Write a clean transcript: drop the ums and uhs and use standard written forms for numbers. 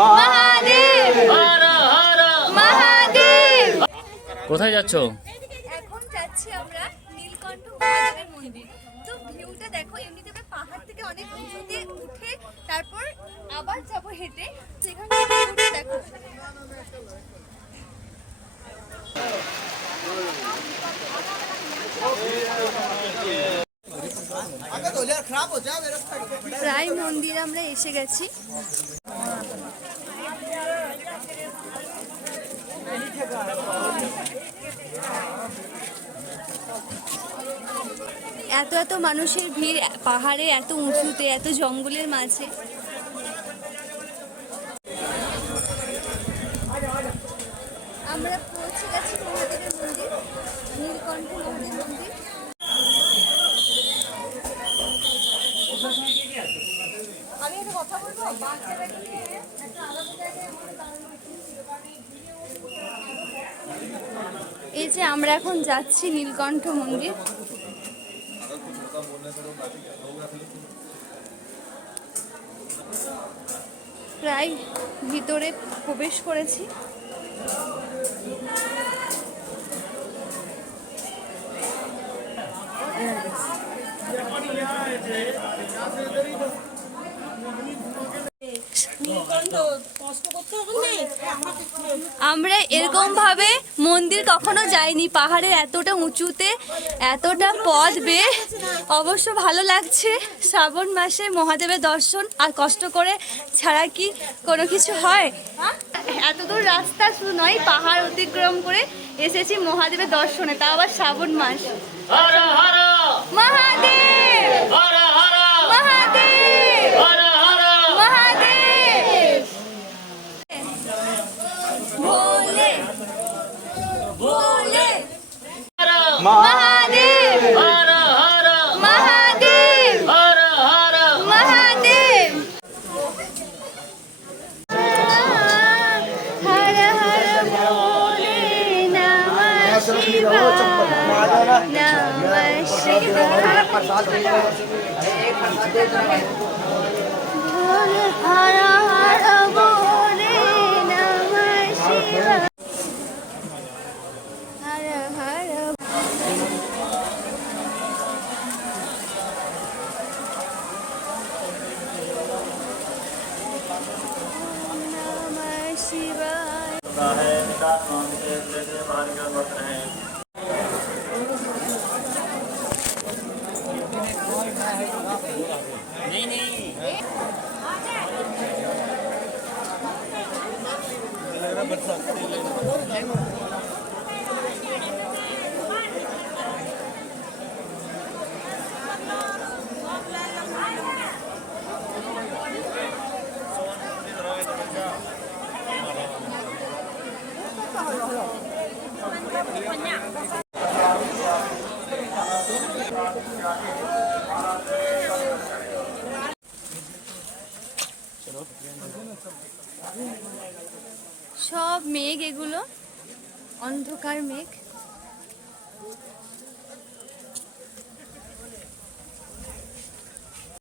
মহাদেব মহাদেব। কোথায় যাচ্ছ? এখন যাচ্ছি আমরা নীলকণ্ঠ মহাদেবের মন্দির। তো ভিউটা দেখো, এমনিতে আমরা পাহাড় থেকে অনেক উঁচুতে উঠে তারপর আবার যাবো হেঁটে। সেখানে ভিউটা দেখো। প্রায় মন্দিরে আমরা এসে গেছি। এত এত মানুষের ভিড় পাহাড়ে, এত উঁচুতে, এত জঙ্গলের মাঝে। আমরা পৌঁছে গেছি মহাদেবের মন্দির, নীলকণ্ঠ মহাদেব মন্দির। আমি একটা কথা বলবো, এই যে আমরা এখন যাচ্ছি নীলকণ্ঠ মন্দির। প্রায় ভিতরে প্রবেশ করেছি। আমরা এরকম ভাবে মন্দির কখনো যাইনি, পাহাড়ের এতটা উঁচুতে এতটা পথ বেয়ে। অবশ্য ভালো লাগছে, শ্রাবণ মাসে মহাদেবের দর্শন আর কষ্ট করে ছাড়া কি কোনো কিছু হয়? এতদূর রাস্তা শুধু নয়, পাহাড় অতিক্রম করে এসেছি মহাদেবের দর্শনে, তা আবার শ্রাবণ মাস। মহাদেব মহাদেব মহাদেব ভোলে ভোলে মহাদেব মহাদেব মহাদেব। হর হর ভোলে নমঃ শিবায় নমঃ শিবায়। হর হর ভোলে নমঃ শিবায় হর হর নমঃ শিবায়। সব মেঘ, এগুলো অন্ধকার মেঘ।